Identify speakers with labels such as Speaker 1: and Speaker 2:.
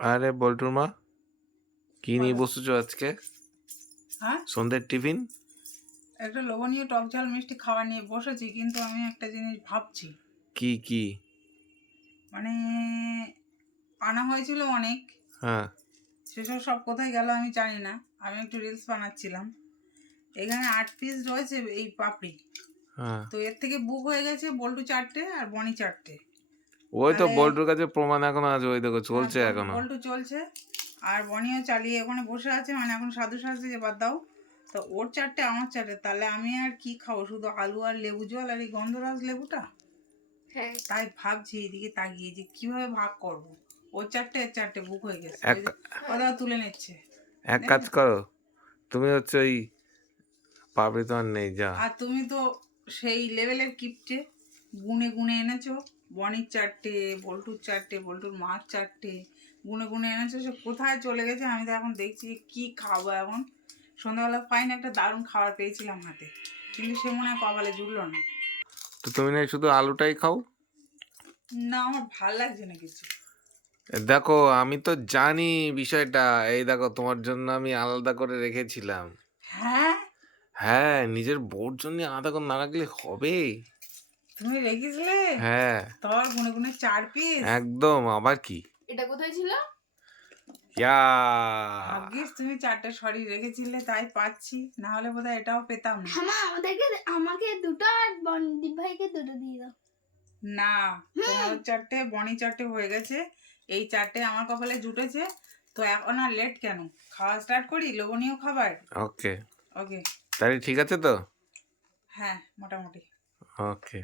Speaker 1: আরে বল্টুর মা কি নিয়ে। বসেছো আজকে?
Speaker 2: হ্যাঁ?
Speaker 1: সন্ধ্যের টিফিন?
Speaker 2: একটা লোভনীয় টক ঝাল মিষ্টি খাবার নিয়ে বসেছি কিন্তু আমি একটা জিনিস ভাবছি।
Speaker 1: কি কি?
Speaker 2: মানে আনা হয়েছিল অনেক।
Speaker 1: হ্যাঁ।
Speaker 2: সেসব সব কোথায় গেল আমি জানি না। আমি একটু রিলস বানাচ্ছিলাম। এখানে আট পিস রয়েছে এই পাপড়ি।
Speaker 1: হ্যাঁ।
Speaker 2: তো এর থেকে বুক হয়ে গেছে বল্টু চারটে আর বনি চারটে।
Speaker 1: ওই তো বল্টুর কাছে প্রমাণ এখনও আছে ওই দেখো চলছে
Speaker 2: হ্যাঁ,
Speaker 1: এখনও।
Speaker 2: বল্টু চলছে আর বনিও চালিয়ে ওখানে বসে আছে মানে এখন সাধু সাজতে যে বাদ দাও। তো ওর চারটে আমার চারটে তাহলে আমি আর কি খাব? শুধু আলু আর লেবু জল আর এই গন্ধরাজ লেবুটা?
Speaker 3: হ্যাঁ।
Speaker 2: তাই ভাবছি এইদিকে তাকিয়ে যে কীভাবে ভাগ করব? ওর চারটে এর চারটে বুক হয়ে গেছে।
Speaker 1: এক
Speaker 2: ওরা তুলে নিচ্ছে।
Speaker 1: এক কাজ করো তুমি হচ্ছে ওই পাবলি তোমার নেই যা।
Speaker 2: আর তুমি তো সেই লেভেলের কিপটে গুনে গুনে এনেছো। বনির চারটে বল্টুর চারটে বল্টুর মাছ চারটে গুনে গুনে এনেছে সে কোথায় চলে গেছে আমি তো এখন দেখছি যে কী খাব এখন। সন্ধ্যাবেলা ফাইন একটা দারুণ খাবার পেয়েছিলাম হাতে কিন্তু সে মনে হয় কপালে জুড়লো না।
Speaker 1: তো তুমি না শুধু আলুটাই খাও?
Speaker 2: না আমার ভালো লাগছে না কিছু।
Speaker 1: দেখো আমি তো জানি বিষয়টা এই দেখো তোমার জন্য আমি আলাদা করে রেখেছিলাম।
Speaker 2: হ্যাঁ?
Speaker 1: হ্যাঁ নিজের বউর জন্য আলাদা করে না রাখলে হবে?
Speaker 2: তুমি রেখেছিলে?
Speaker 1: হ্যাঁ।
Speaker 2: তোর গুনে গুনে চার পিস
Speaker 1: একদম আবার কি?
Speaker 3: এটা কোথায় ছিল?
Speaker 1: ইয়া।
Speaker 2: ভাগ্যিস তুমি চারটে সরি রেখেছিলে তাই পাচ্ছি। না হলে বোধহয় এটাও পেতাম না।
Speaker 4: হামা আমাদেরকে আমাকে দুটো আর বনদীপ ভাইকে দুটো দিয়ে দাও।
Speaker 2: না তোমার চারটে বনি চারটে হয়ে গেছে। এই চারটে আমার কপালে জুটেছে। তো এখন আর লেট কেন? খাওয়া স্টার্ট করি? লোভনীয় খাবার?
Speaker 1: ওকে
Speaker 2: ওকে
Speaker 1: তাহলে ঠিক আছে তো?
Speaker 2: হ্যাঁ মোটামুটি।
Speaker 1: ওকে